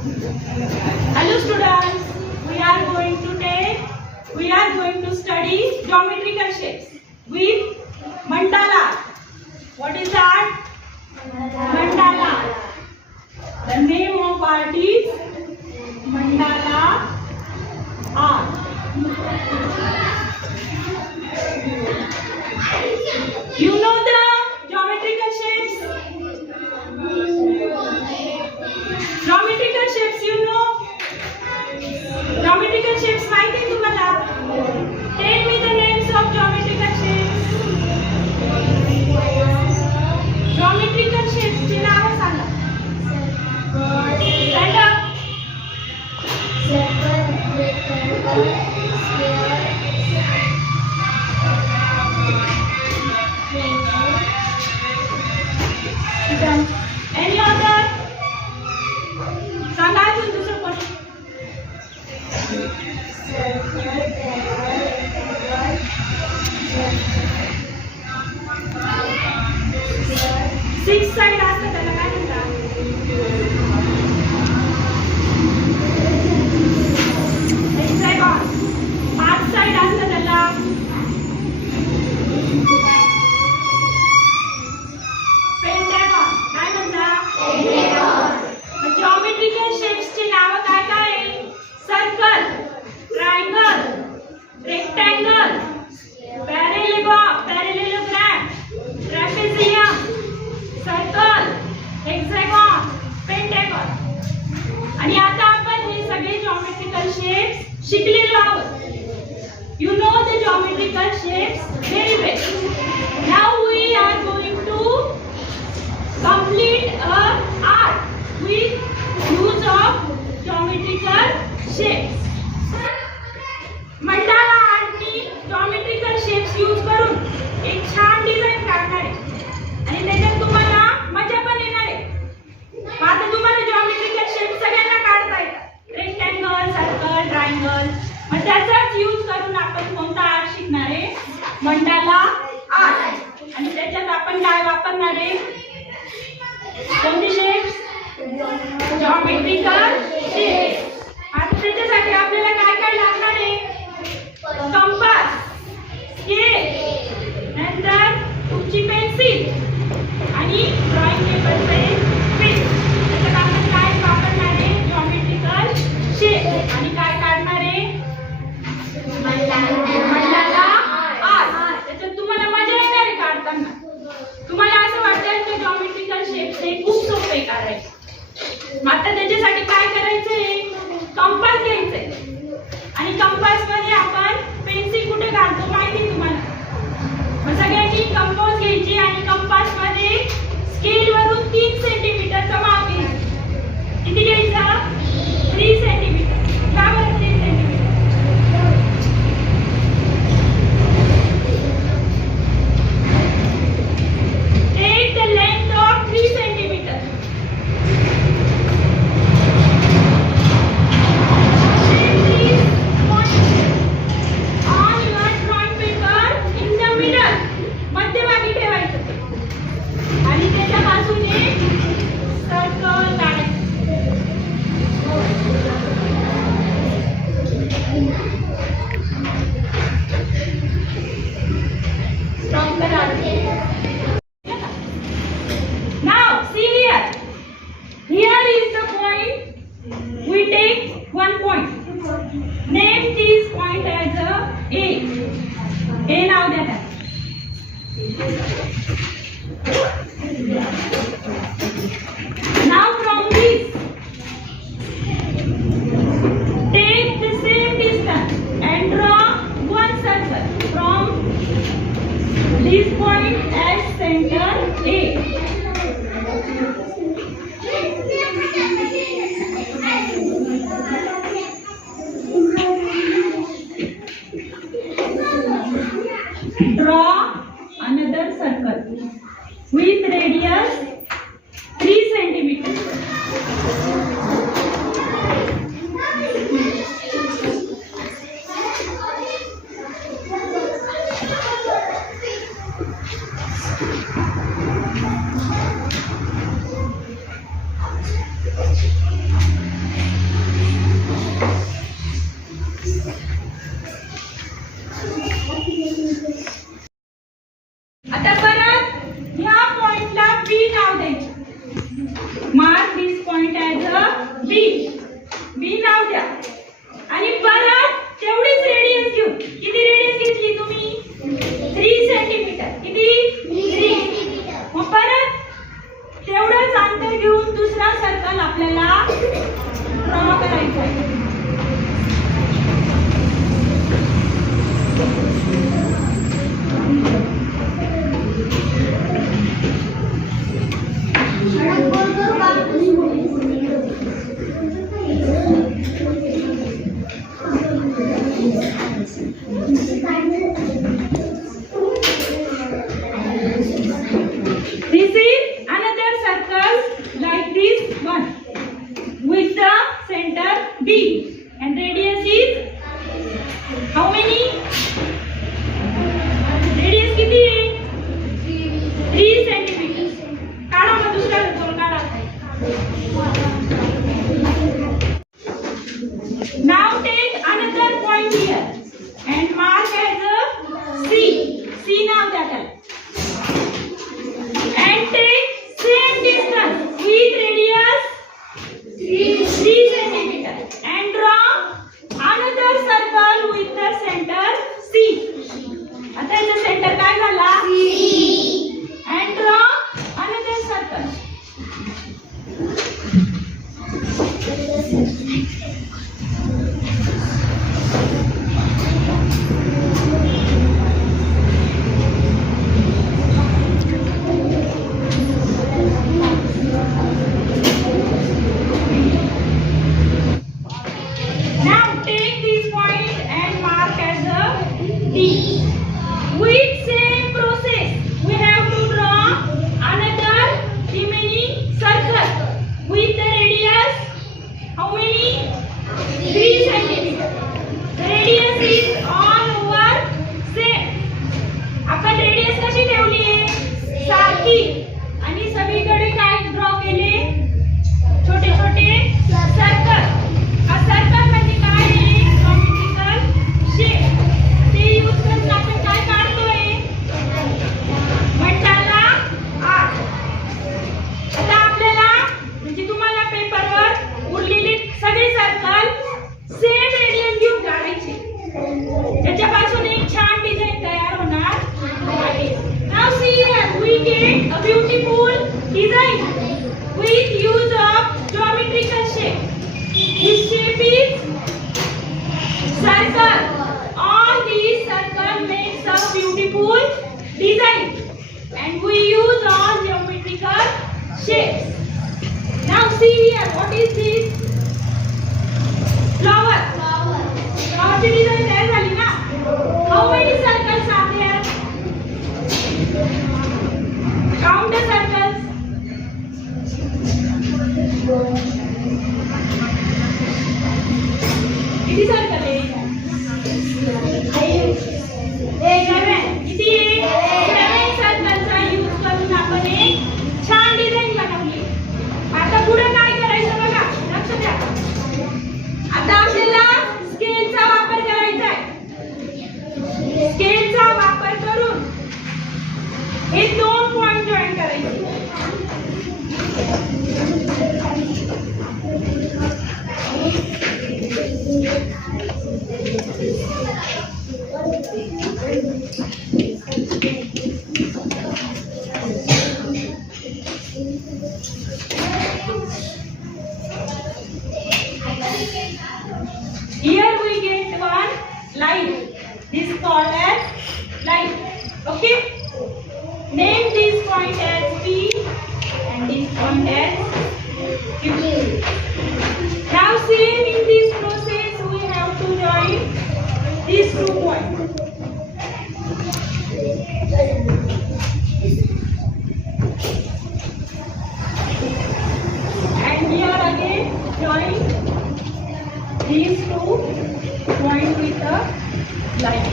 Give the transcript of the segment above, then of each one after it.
Hello students, we are going to study geometrical shapes with mandala. What is that? Mandala. The name of art is mandala art. You know the geometrical shapes? Geometrical shapes, you know? Geometrical shapes माहिती आहे तुम्हाला? Tell me the names of geometrical shapes. Geometrical shapes ची नावे सांगा. Stand up. Any other? सांगा अजून दुसरं कोण? Six side असतं त्याला काय म्हणतात? हेक्सागॉन. पाच साइड असतं त्याला पेंटागॉन. काय म्हणतात? पेंटागॉन. ज्योमेट्रिकल शेप्सची नावं काय काय आहे? Circle, triangle, rectangle, parallelogram, trapezium, circle, hexagon, pentagon. आणि आता आपण हे सगळे ज्योमेट्रिकल शेप्स शिकलेलो आहोत. You know the geometrical shapes very well. Now we are going to complete a art with use of geometrical shapes. Mandala आर्टनी geometrical shapes यूज करून एक छान डिझाइन काढणार आहे आणि त्याच्यात तुम्हाला मजा पण येणार आहे. आता तुम्हाला geometrical shapes सगळ्यांना काढता येतात. Rectangle, circle, triangle. मग त्याचाच यूज करून आपण कोणता आर्ट शिकणार आहे? Mandala art. आणि त्याच्यात आपण काय वापरणार आहे? कोणते शेप्स? geometrical shapes. आता त्याच्यासाठी आपल्याला काय काय लागणार आहे? कंपास, स्केल, नंतर तुमची पेन्सिल आणि ड्रॉइंग पेपरचे पेन. त्याच्यात आपण काय वापरणार आहे? geometrical shapes. आणि काय काढणार आहे? Mandala art. त्याच्यात तुम्हाला मजा येणार आहे काढताना. तुम्हाला असं वाटेल की geometrical shapes हे खूप सोपे काढायचे. आता त्याच्यासाठी काय करायचंय? कंपास घ्यायचंय आणि कंपास मध्ये आपण पेन्सिल कुठे घालतो माहिती तुम्हाला? मग सगळ्यांनी कंपास घ्यायची आणि कंपास मध्ये स्केल वरून 3 सेंटीमीटरचं माप घ्यायचं. किती घ्यायचं? 3 सेंटीमीटर. का बरं 3 centimetre? Take the length of 3 centimeter. Shape these points on your drawing paper in the middle. मध्यभागी ठेवायचं आणि त्याच्यापासून एक सर्कल काढायचं. Stop करा. Now see here. Here is the point. We take one point. Name this point as a A. A नाव द्या त्याला. Now from this, take the same distance and draw one circle from this point as center A. Draw another circle with radius 3 centimeters. आता परत ह्या पॉइंटला B नाव द्यायचं. Mark this point as a B. B नाव द्या आणि परत तेवढीच रेडियस घेऊ. किती रेडियस घेतली तुम्ही? 3 सेंटीमीटर. किती? 3. मग परत तेवढंच अंतर घेऊन दुसरा सर्कल आपल्याला ड्रॉ करायचा आहे. This is another circle like this one with the center B and radius is how many? Radius किती आहे? 3 सेंटीमीटर. काढा मग दुसरा सर्कल काढा. Now take another point here and mark as a C. C नाव द्या त्याला. And take same distance with radius 3 centimeter and draw another circle with the center C. आता याचा सेंटर काय झाला? C. And draw another circle. Now take this point and mark as a D. With same process, we have to draw another remaining circle with the radius how many? 3 centimeter. The radius is all over same. आपण radius कशी ठेवली आहे? सारखी. आणि सगळीकडे काय ड्रॉ केले? छोटे छोटे सर्कल. सर्कल म्हणजे काय आहे? Geometrical shape. ते यूज करून आपण काय काढतोय? Mandala art. आता आपल्याला म्हणजे तुम्हाला पेपरवर उरलेले सगळे सर्कल सेम रेडियस घेऊन काढायचे. त्याच्यापासून एक छान डिझाइन तयार होणार आहे. Now see here we get a beautiful design with use of geometrical shape. This shape is circle. All these circle makes a beautiful design and we use all geometrical shapes. Now see here, what is this? Flower. Flower ची design तयार झाली ना? How many circles are there? Count the circles. किती सर्कल आहे? 7. किती आहे? 7 सर्कलचा यूज करून आपण एक छान डिझाइन बनवली. आता पुढे काय करायचं बघा, लक्ष द्या. आता आपल्याला स्केलचा वापर करायचा आहे. स्केलचा वापर करून हे 2 पॉइंट जॉईन करायचे. Here we get one line. This called as line. Okay. Name this point as P and this point as Q. Now same in this process we have to join these 2 points. And here again join these 2 points with a line.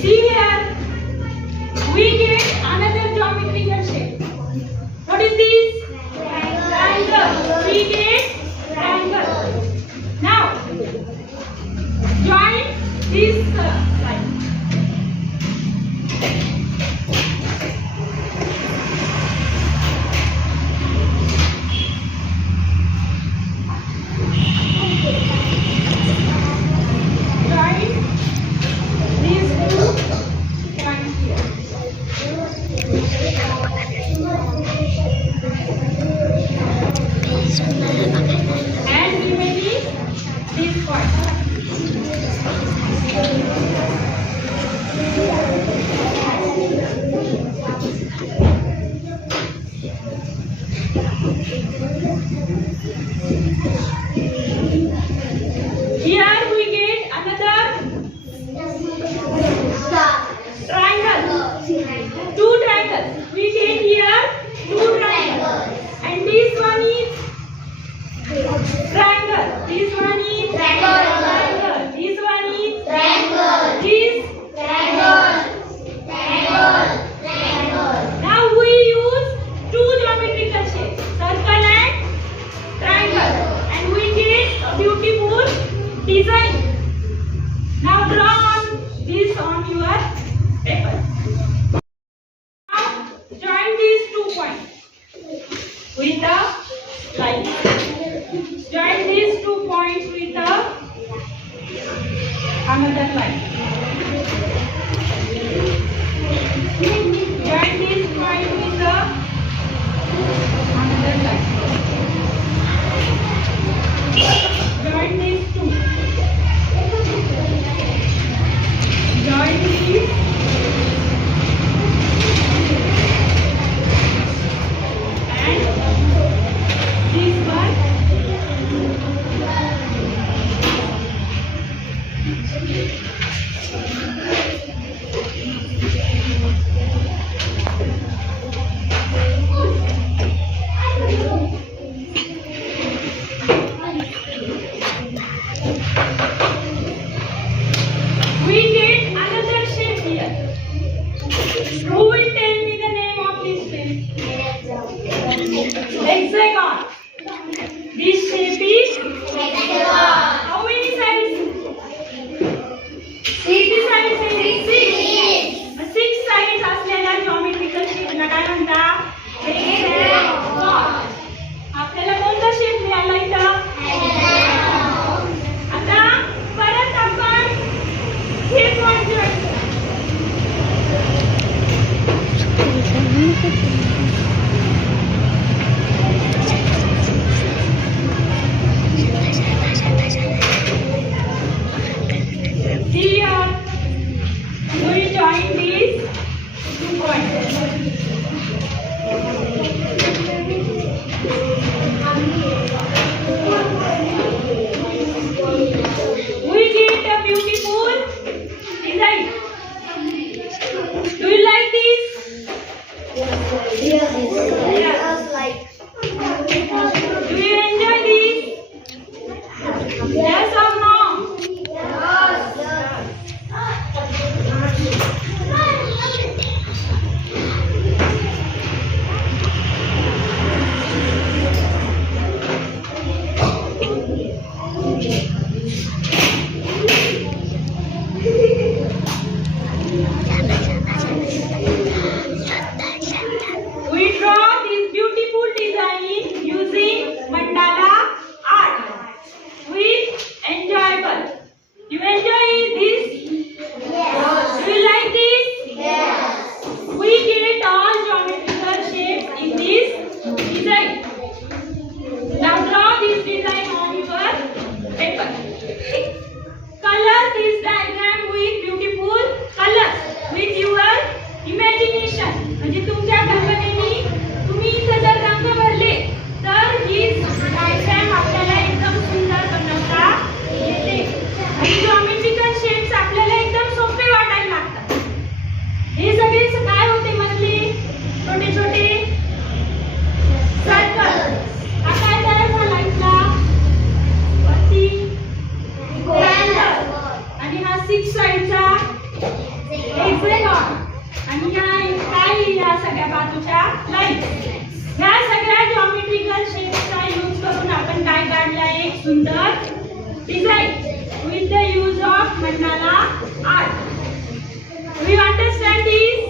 See here, we get another joint. geometrical shape. What is this? Triangle. We get triangle. Now, join this line. And remaining this point. Here we get another triangle. Two triangles. We get here two triangles. And this one is triangle. This one is triangle. This one is triangle. This triangle. Now we use two geometrical shapes, circle and triangle, and we get a beautiful design. Now draw on this on your paper. Now join these 2 points with a line. Join these 2 points with another line. Join this point with another line. Join these two. Join these. And this one. We get another shape here. Who will tell me the name of this shape? Hexagon. This shape is hexagon. How many sides? 6 sides. 6 sides असलेल्या geometrical shape ला काय म्हणतात? हेक्सागॉन. आपल्याला कोणता शेप मिळाला इथं? हेक्सागॉन. आता परत आपण हे पॉइंट जॉईन करू. Here we join these 2 points. We get a beautiful design. Do you like this? Yes. Do you enjoy this? Yes or no? We draw सुंदर design with the use of mandala art. We understand this?